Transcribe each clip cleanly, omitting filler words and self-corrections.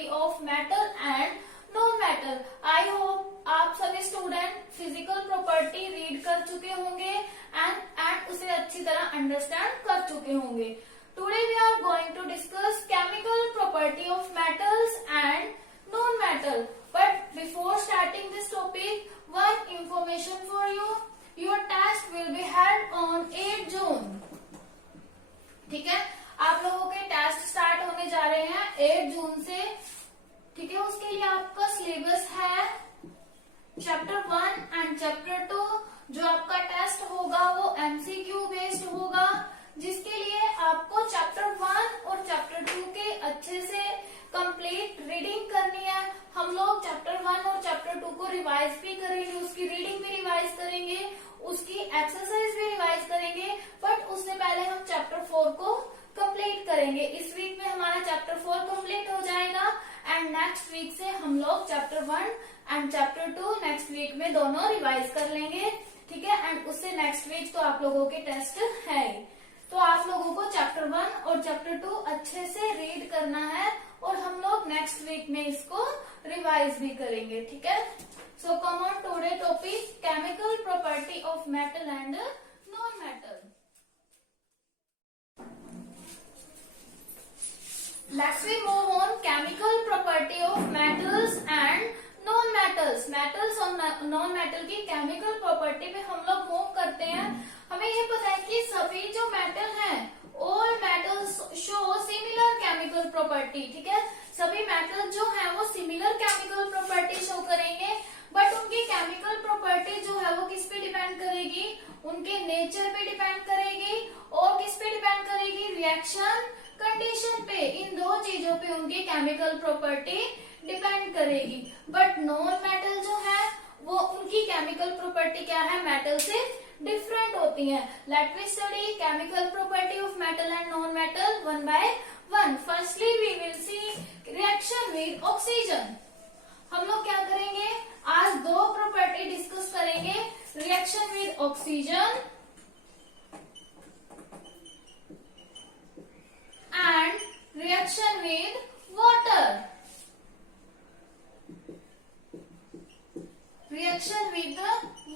Property of metal and non metal. I hope आप सभी student physical property read कर चुके होंगे एंड उसे अच्छी तरह अंडरस्टैंड कर चुके होंगे। Today we are going to discuss chemical property of metals and non metal. But before starting this topic, one information for you, your test will be held on 8 June. ठीक है, आप लोगों के टेस्ट स्टार्ट होने जा रहे हैं 8 जून से। ठीक है, उसके लिए आपका सिलेबस है चैप्टर 1 एंड चैप्टर 2। जो आपका टेस्ट होगा वो एमसीक्यू बेस्ड होगा, जिसके लिए आपको चैप्टर 1 और चैप्टर 2 के अच्छे से कंप्लीट रीडिंग करनी है। हम लोग चैप्टर 1 और चैप्टर 2 को रिवाइज भी करेंगे, उसकी रीडिंग भी रिवाइज करेंगे, उसकी एक्सरसाइज भी रिवाइज करेंगे, बट उससे पहले हम चैप्टर 4 को कंप्लीट करेंगे। इस वीक में हमारा चैप्टर 4 कंप्लीट हो जाएगा एंड नेक्स्ट वीक से हम लोग chapter 1 and chapter 2 next week में दोनों रिवाइज कर लेंगे। ठीक है, एंड उससे नेक्स्ट वीक तो आप लोगों के टेस्ट है, तो आप लोगों को चैप्टर 1 और चैप्टर 2 अच्छे से रीड करना है और हम लोग नेक्स्ट वीक में इसको रिवाइज भी करेंगे। ठीक है, so come on today topic chemical property of metal and non metal. Let's we move on chemical property of metals and non-metals। metals और non-metal की chemical property पे हम लोग मूव करते हैं। हमें ये पता है कि सभी जो मेटल हैं all metals show similar chemical property। ठीक है, सभी मेटल जो है वो सिमिलर केमिकल प्रॉपर्टी शो करेंगे, बट उनकी केमिकल प्रॉपर्टी जो है वो किस पे डिपेंड करेगी, उनके नेचर पे डिपेंड करेगी और किस पे डिपेंड करेगी, रिएक्शन कंडीशन पे। इन दो चीजों पे उनकी केमिकल प्रॉपर्टी डिपेंड करेगी। बट नॉन मेटल जो है वो उनकी केमिकल प्रॉपर्टी क्या है, मेटल से डिफरेंट होती है। Let we study chemical property of metal and non metal one by one. Firstly we will see reaction with oxygen. हम लोग क्या करेंगे, आज दो प्रॉपर्टी डिस्कस करेंगे, reaction with oxygen and reaction with water। reaction with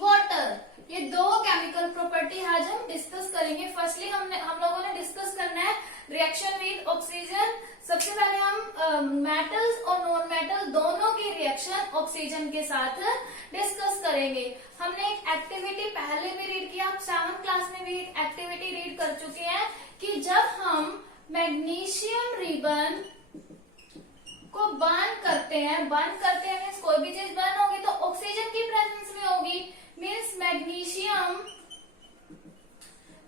water, ये दो chemical property आज हम डिस्कस करेंगे। फर्स्टली हम लोगों ने डिस्कस करना है रिएक्शन विद ऑक्सीजन। सबसे पहले हम मेटल्स और नॉन मेटल दोनों की रिएक्शन ऑक्सीजन के साथ डिस्कस करेंगे। हमने एक एक्टिविटी पहले भी रीड किया, आप 7th क्लास में भी एक एक्टिविटी रीड कर चुके हैं कि जब हम मैग्नीशियम रिबन को बर्न करते हैं मीन्स कोई भी चीज बर्न होगी तो ऑक्सीजन की प्रेजेंस में होगी। मीन्स मैग्नीशियम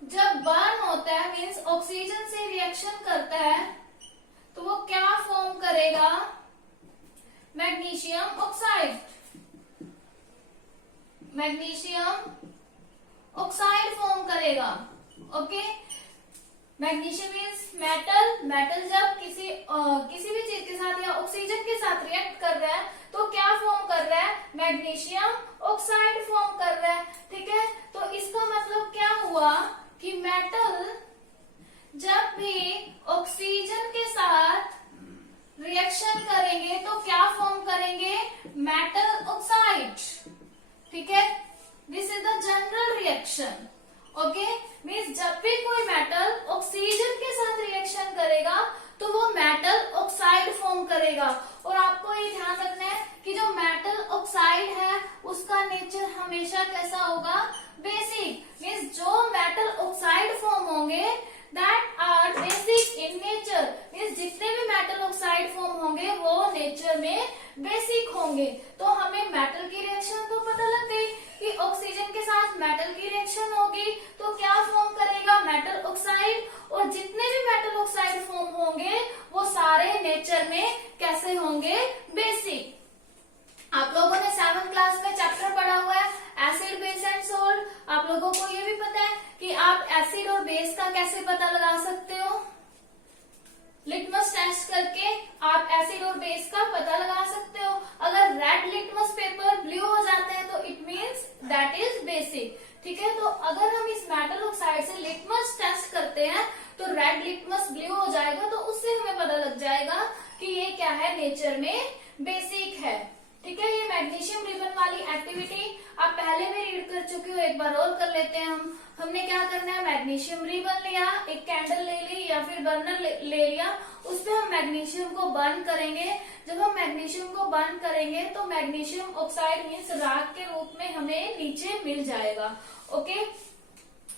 जब बर्न होता है मीन्स ऑक्सीजन से रिएक्शन करता है तो वो क्या फॉर्म करेगा, magnesium oxide. Magnesium oxide form करेगा। ओके, मैग्नीशियम मीन्स मेटल जब किसी भी चीज के साथ या ऑक्सीजन के साथ रिएक्ट कर रहा है तो क्या फॉर्म कर रहा है, मैग्नीशियम ऑक्साइड फॉर्म कर रहा है। ठीक है, तो इसका मतलब क्या हुआ कि मेटल जब भी ऑक्सीजन के साथ रिएक्शन करेंगे तो क्या फॉर्म करेंगे, मेटल ऑक्साइड। ठीक है, this is the general reaction. Okay, means जब भी कोई मेटल ऑक्सीजन के साथ रिएक्शन करेगा तो वो मेटल ऑक्साइड फॉर्म करेगा। और आपको ये ध्यान रखना है कि जो मेटल ऑक्साइड है उसका नेचर हमेशा कैसा होगा, बेसिक। मीन्स जो मेटल ऑक्साइड फॉर्म होंगे that are basic in nature. Means जितने भी मेटल ऑक्साइड फॉर्म होंगे वो नेचर में बेसिक होंगे। तो हमें मेटल की रिएक्शन तो पता लग गई कि ऑक्सीजन के साथ मेटल की रिएक्शन होगी तो क्या फॉर्म करेगा, मेटल ऑक्साइड। और जितने भी मेटल ऑक्साइड फॉर्म होंगे वो सारे नेचर में कैसे होंगे, बेसिक। आप लोगों ने 7th क्लास में चैप्टर पढ़ा हुआ है एसिड, बेस एंड सोल्ट। आप लोगों को ये भी पता है कि आप एसिड और बेस का कैसे पता लगा सकते हो, लिटमस टेस्ट करके आप एसिड और बेस का पता लगा सकते हो। अगर रेड लिटमस पेपर ब्लू हो जाता है तो it means that is basic. ठीक है, तो अगर हम इस मेटल ऑक्साइड से लिटमस टेस्ट करते हैं तो रेड लिटमस ब्लू हो जाएगा, तो उससे हमें पता लग जाएगा कि ये क्या है, नेचर में बेसिक है। ठीक है, ये मैग्नीशियम रिबन वाली एक्टिविटी आप पहले भी रीड कर चुके हो, एक बार और कर लेते हैं हम। हमने क्या करना है, मैग्नीशियम रिबन लिया, एक कैंडल ले ली या फिर बर्नर ले लिया, उस पे हम मैग्नीशियम को बर्न करेंगे। जब हम मैग्नीशियम को बर्न करेंगे तो मैग्नीशियम ऑक्साइड मीन्स राख के रूप में हमें नीचे मिल जाएगा। ओके,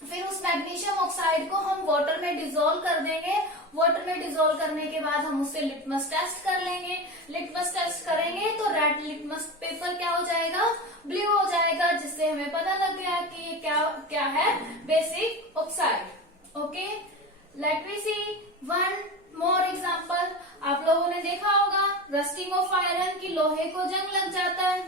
फिर उस मैग्नीशियम ऑक्साइड को हम वाटर में डिसॉल्व कर देंगे। वाटर में डिसॉल्व करने के बाद हम उससे लिटमस टेस्ट कर लेंगे। लिटमस टेस्ट करेंगे तो रेड लिटमस पेपर क्या हो जाएगा, ब्लू हो जाएगा, जिससे हमें पता लग गया कि ये क्या है, basic oxide. Okay, let me see one more example. आप लोगों ने देखा होगा रस्टिंग ऑफ आयरन, की लोहे को जंग लग जाता है।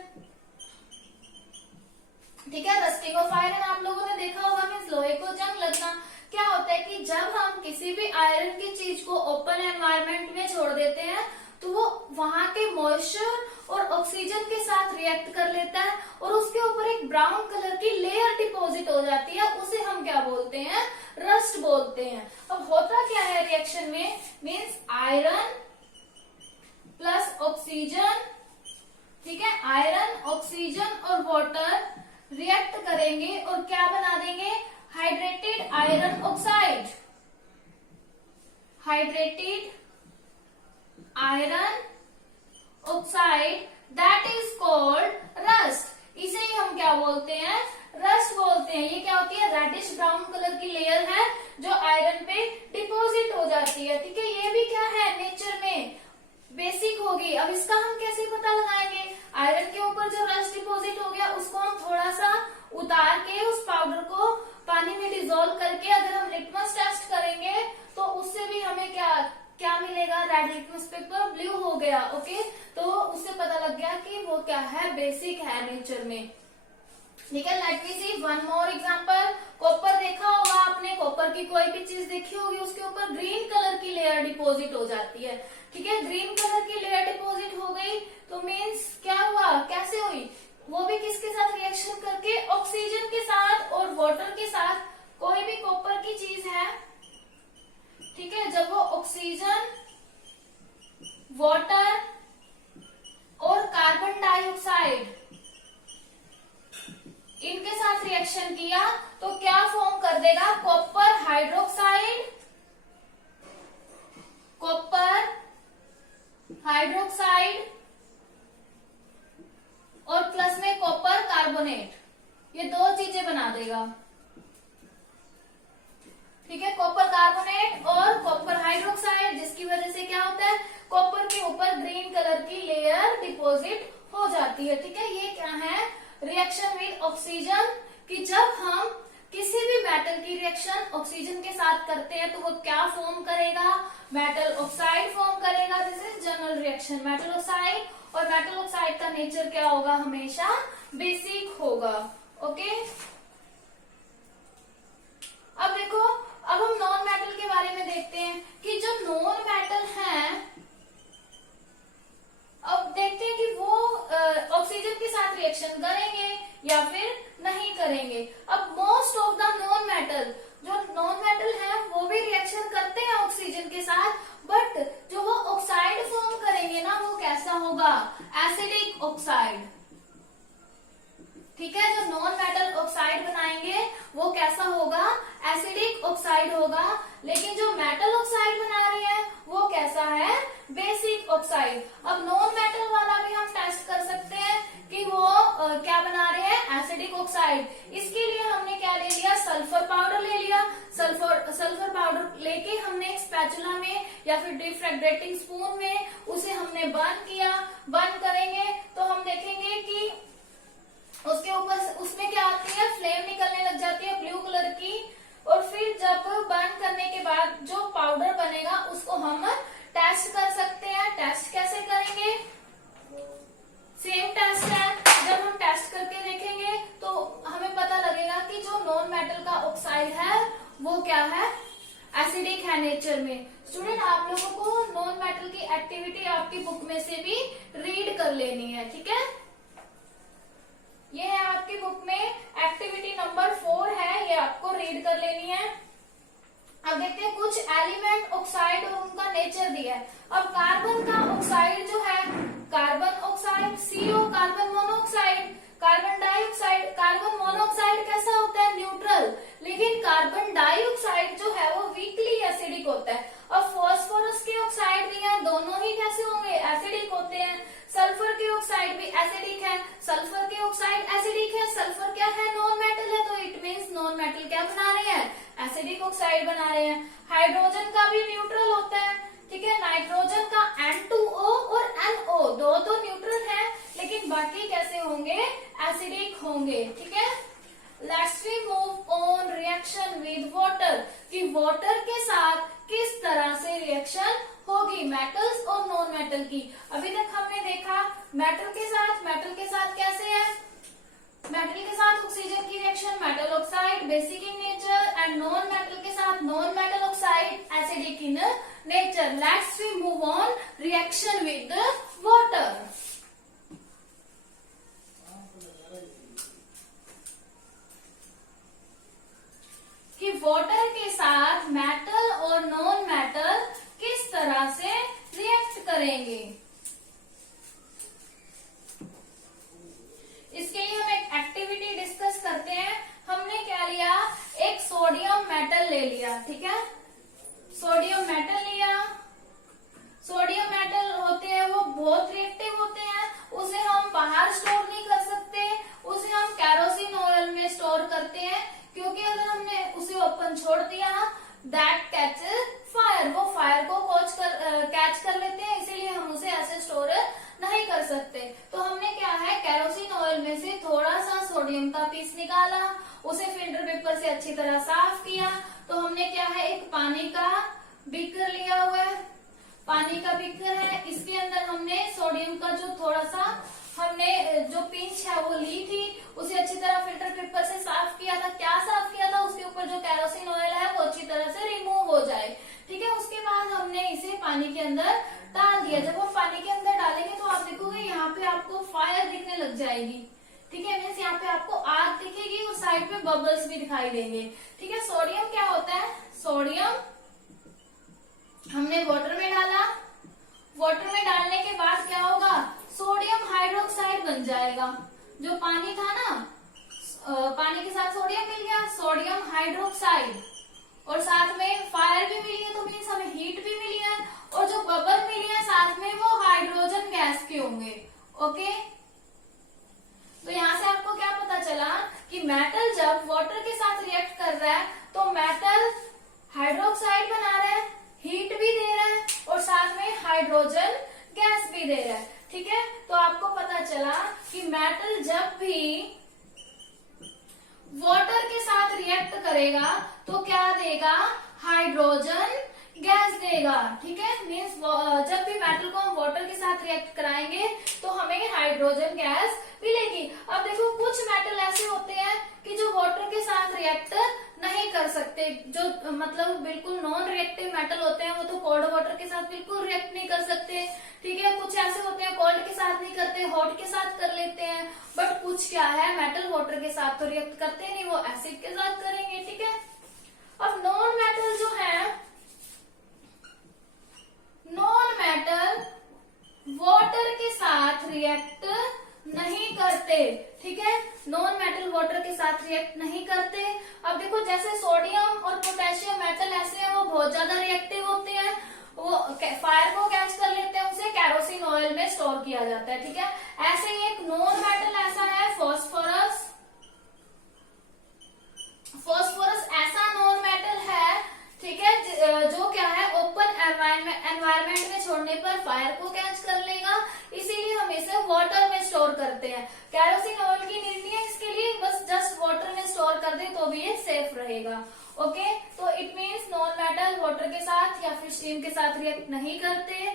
ठीक है, रस्टिंग ऑफ आयरन आप लोगों ने देखा होगा, मीन्स लोहे को जंग लगना। क्या होता है कि जब हम किसी भी आयरन की चीज को ओपन एनवायरनमेंट में छोड़ देते हैं तो वो वहां के मॉइस्चर और ऑक्सीजन के साथ रिएक्ट कर लेता है और उसके ऊपर एक ब्राउन कलर की लेयर डिपॉजिट हो जाती है, उसे हम क्या बोलते हैं, रस्ट बोलते हैं। अब होता क्या है रिएक्शन में, मीन्स आयरन प्लस ऑक्सीजन, ठीक है, आयरन, ऑक्सीजन और वाटर रिएक्ट करेंगे और क्या बना देंगे, hydrated iron oxide. Hydrated iron oxide that is called rust. इसे ही हम क्या बोलते हैं, रस्ट बोलते हैं। ये क्या होती है, रेडिश ब्राउन कलर की लेयर है जो आयरन पे डिपॉजिट हो जाती है। ठीक है, ये भी क्या है, नेचर में बेसिक होगी। अब इसका हम कैसे पता लगाएंगे, आयरन के ऊपर जो रस्ट डिपॉजिट हो गया उसको हम थोड़ा सा उतार के उस पाउडर को पानी में डिसॉल्व करके अगर हम लिटमस टेस्ट करेंगे तो उससे भी हमें क्या मिलेगा, रेड लिटमस पेपर ब्लू हो गया। ओके, तो उससे पता लग गया कि वो क्या है, बेसिक है नेचर में। ठीक है, late me see one more example. Copper देखा होगा आपने, कॉपर की कोई भी चीज देखी होगी, उसके ऊपर ग्रीन कलर की लेयर डिपॉजिट हो जाती है। ठीक है, ग्रीन कलर की लेयर डिपॉजिट हो गई तो मीन्स क्या हुआ, कैसे हुई, वो भी किसके साथ रिएक्शन करके, ऑक्सीजन के साथ और वाटर के साथ। कोई भी कॉपर की चीज है, ठीक है, जब वो ऑक्सीजन, वाटर और कार्बन डाइऑक्साइड इनके साथ रिएक्शन किया तो क्या फॉर्म कर देगा, कॉपर हाइड्रोक्साइड, कॉपर हाइड्रोक्साइड और प्लस में कॉपर कार्बोनेट, ये दो चीजें बना देगा। ठीक है, कॉपर कार्बोनेट और कॉपर हाइड्रोक्साइड, जिसकी वजह से क्या होता है, कॉपर के ऊपर ग्रीन कलर की लेयर डिपॉजिट हो जाती है। ठीक है, ये क्या है, रिएक्शन विद ऑक्सीजन, कि जब हम किसी भी मेटल की रिएक्शन ऑक्सीजन के साथ करते हैं तो वो क्या फॉर्म करेगा, मेटल ऑक्साइड फॉर्म करेगा। This is general reaction metal oxide, और मेटल ऑक्साइड का नेचर क्या होगा, हमेशा बेसिक होगा। ओके, अब देखो, अब हम नॉन मेटल के बारे में देखते हैं कि जो नॉन मेटल हैं, अब देखते हैं कि वो ऑक्सीजन के साथ रिएक्शन करेंगे या फिर नहीं करेंगे। अब most of the non metal, जो नॉन मेटल है वो भी रिएक्शन करते हैं ऑक्सीजन के साथ, बट जो वो ऑक्साइड फॉर्म करेंगे ना, वो कैसा होगा, एसिडिक ऑक्साइड। ठीक है, जो नॉन मेटल ऑक्साइड बनाएंगे वो कैसा होगा, एसिडिक ऑक्साइड होगा। लेकिन जो मेटल ऑक्साइड बना रही है वो कैसा है, बेसिक ऑक्साइड। अब नॉन मेटल वाला भी हम टेस्ट कर सकते हैं कि वो क्या बना रहे हैं, एसिडिक ऑक्साइड। इसके लिए हमने क्या ले लिया, सल्फर पाउडर ले लिया। सल्फर पाउडर लेके हमने एक स्पैचुला में या फिर डिफ्रैग्रेटिंग स्पून में उसे हमने बर्न किया। बर्न करेंगे तो हम देखेंगे कि उसके ऊपर, उसमें क्या आती है, फ्लेम निकलने लग जाती है ब्लू कलर की। और फिर जब बर्न करने के बाद जो पाउडर बनेगा उसको हम टेस्ट कर सकते हैं। टेस्ट कैसे करेंगे, सेम टेस्ट है। जब हम टेस्ट करके देखेंगे तो हमें पता लगेगा कि जो नॉन मेटल का ऑक्साइड है वो क्या है, एसिडिक है नेचर में। स्टूडेंट, आप लोगों को नॉन मेटल की एक्टिविटी आपकी बुक में से भी रीड कर लेनी है। ठीक है, ये है आपकी बुक में एक्टिविटी नंबर 4 है, ये आपको रीड कर लेनी है। अब देखते हैं कुछ एलिमेंट ऑक्साइड और उनका नेचर दिया है। अब कार्बन का ऑक्साइड जो है, carbon oxide, CO carbon monoxide, carbon dioxide. Carbon monoxide कैसा होता है? न्यूट्रल। लेकिन कार्बन डाइऑक्साइड जो है वो वीकली एसिडिक होता है। अब फॉस्फोरस के ऑक्साइड भी है, दोनों ही कैसे होंगे? एसिडिक होते हैं। सल्फर के ऑक्साइड भी एसिडिक है, सल्फर के ऑक्साइड एसिडिक है। सल्फर क्या है? नॉन मेटल है, तो इट मीन्स नॉन मेटल क्या बना रहे हैं? एसिडिक ऑक्साइड बना रहे हैं। हाइड्रोजन का भी न्यूट्रल होता है, ठीक है। नाइट्रोजन का N2O और NO दो तो न्यूट्रल है, लेकिन बाकी कैसे होंगे? एसिडिक होंगे, ठीक है। Let's we move on reaction with water, कि वाटर के साथ किस तरह से रिएक्शन होगी मेटल्स और नॉन मेटल की। अभी तक हमने देखा मेटल के साथ कैसे है? मेटल के साथ ऑक्सीजन की reaction metal oxide basic in nature, and non metal के साथ non metal oxide acidic in nature. Let's we move on reaction with water. कि वाटर के साथ मेटल और नॉन मेटल किस तरह से रिएक्ट करेंगे। इसके लिए हम एक एक्टिविटी डिस्कस करते हैं। हमने क्या लिया? एक सोडियम मेटल ले लिया, ठीक है। सोडियम मेटल लिया। सोडियम मेटल होते हैं वो बहुत रिएक्टिव होते हैं, उसे हम बाहर स्टोर नहीं कर सकते, उसे हम कैरोसिन ऑयल में स्टोर करते हैं, क्योंकि अगर हमने उसे ओपन छोड़ दिया दैट कैचेस फायर, वो फायर को कैच कर लेते हैं, इसीलिए हम उसे ऐसे स्टोर नहीं कर सकते। तो हमने क्या है, कैरोसिन ऑयल में से थोड़ा सा सोडियम का पीस निकाला, उसे फिल्टर पेपर से अच्छी तरह साफ किया। तो हमने क्या है, एक पानी का बीकर लिया हुआ है, पानी का बीकर है, इसके अंदर हमने सोडियम का जो थोड़ा सा हमने जो पिंच है वो ली थी, उसे अच्छी तरह फिल्टर पेपर से साफ किया था। क्या साफ किया था? उसके ऊपर जो कैरोसिन ऑयल है वो अच्छी तरह से रिमूव हो जाए, ठीक है। उसके बाद हमने इसे पानी के अंदर डाल दिया। जब हम पानी के अंदर डालेंगे तो आप देखोगे यहाँ पे आपको फायर दिखने लग जाएगी, ठीक है। मीन्स यहाँ पे आपको आग दिखेगी और साइड पे बबल्स भी दिखाई देंगे, ठीक है। सोडियम क्या होता है? सोडियम हमने वाटर में डाला, वाटर में डालने के बाद क्या होगा? सोडियम हाइड्रोक्साइड बन जाएगा। जो पानी था ना, पानी के साथ सोडियम मिल गया, सोडियम हाइड्रोक्साइड, और साथ में फायर भी मिली है, तो मीन्स हमें हीट भी मिली है, और जो बबल मिली है साथ में वो हाइड्रोजन गैस के होंगे, ओके। तो यहाँ से आपको क्या पता चला कि मेटल जब वाटर के साथ रिएक्ट कर रहा है तो मेटल हाइड्रोक्साइड बना रहा है, हीट भी दे रहा है, और साथ में हाइड्रोजन गैस भी दे रहा है, ठीक है। तो आपको पता चला कि मेटल जब भी वाटर के साथ रिएक्ट करेगा तो क्या देगा? हाइड्रोजन गैस देगा, ठीक है। मीन्स जब भी मेटल को हम वाटर के साथ रिएक्ट कराएंगे तो हमें हाइड्रोजन गैस मिलेगी। अब देखो कुछ मेटल ऐसे होते हैं कि जो वाटर के साथ रिएक्ट नहीं कर सकते, जो मतलब बिल्कुल नॉन रिएक्टिव मेटल होते हैं, वो तो कोल्ड वाटर के साथ बिल्कुल रिएक्ट नहीं कर सकते, ठीक है। कुछ ऐसे होते हैं कोल्ड के साथ नहीं करते, हॉट के साथ कर लेते हैं, बट कुछ क्या है, मेटल वाटर के साथ तो रिएक्ट करते नहीं, वो एसिड के साथ करेंगे, ठीक है। अब नॉन मेटल जो है, नॉन मेटल वाटर के साथ रिएक्ट नहीं करते, ठीक है। नॉन मेटल वाटर के साथ रिएक्ट नहीं करते। अब देखो जैसे सोडियम और पोटेशियम मेटल ऐसे हैं, वो बहुत ज्यादा रिएक्टिव होते हैं, वो फायर को कैच कर लेते हैं, उसे कैरोसिन ऑयल में स्टोर किया जाता है, ठीक है। ऐसे ही एक नॉन मेटल ऐसा है फॉस्फोरस। फॉस्फोरस ऐसा नॉन मेटल है, ठीक है, जो क्या है, ओपन एनवायरमेंट में छोड़ने पर फायर को कैच कर लेगा, इसीलिए हम इसे वाटर में स्टोर करते हैं। कैरोसिन ऑयल की नीड नहीं है इसके लिए, बस जस्ट वाटर में स्टोर कर दे तो भी ये सेफ रहेगा, ओके। तो it means non metal water के साथ या फिर स्टीम के साथ रिएक्ट नहीं करते,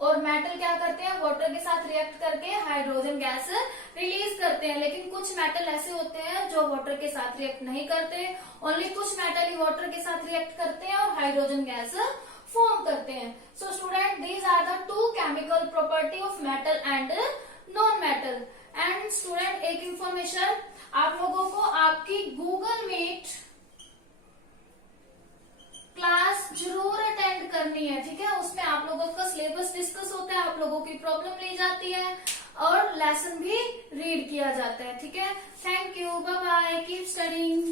और मेटल क्या करते हैं, वाटर के साथ रिएक्ट करके हाइड्रोजन गैस रिलीज करते हैं। लेकिन कुछ मेटल ऐसे होते हैं जो वाटर के साथ रिएक्ट नहीं करते, ओनली कुछ मेटल ही वाटर के साथ रिएक्ट करते हैं और हाइड्रोजन गैस फॉर्म करते हैं। So student, these are the two chemical property of metal and non metal. And student, एक इंफॉर्मेशन आप लोगों को आपकी गूगल मीट क्लास नहीं है, ठीक है। उसमें आप लोगों का सिलेबस डिस्कस होता है, आप लोगों की प्रॉब्लम ली जाती है और लेसन भी रीड किया जाता है, ठीक है। Thank you, bye bye, keep studying.